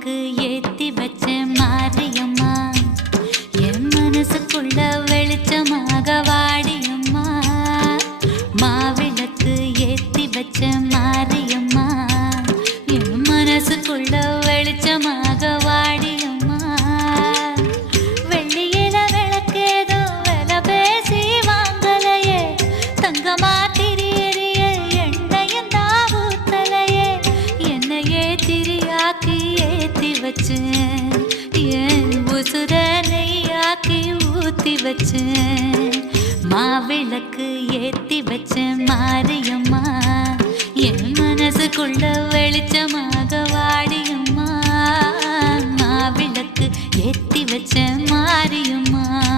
மாவிளக்கு ஏத்தி வச்ச மாரியம்மா. என் மனசுக்குள்ள வெளிச்சமாக வாடியம்மா. மாவிளக்கு ஏத்தி வச்ச மாரியம்மா. என் மனசுக்குள்ள வெளிச்சமாக வச்சேன் என் உசுர ஊத்தி வச்சேன் மாவிளக்கு ஏத்தி வச்சேன் மாரியம்மா என் மனசுக்குள்ள வெளிச்சமாக வாடியம்மா மாவிளக்கு ஏத்தி வச்ச மாரியம்மா.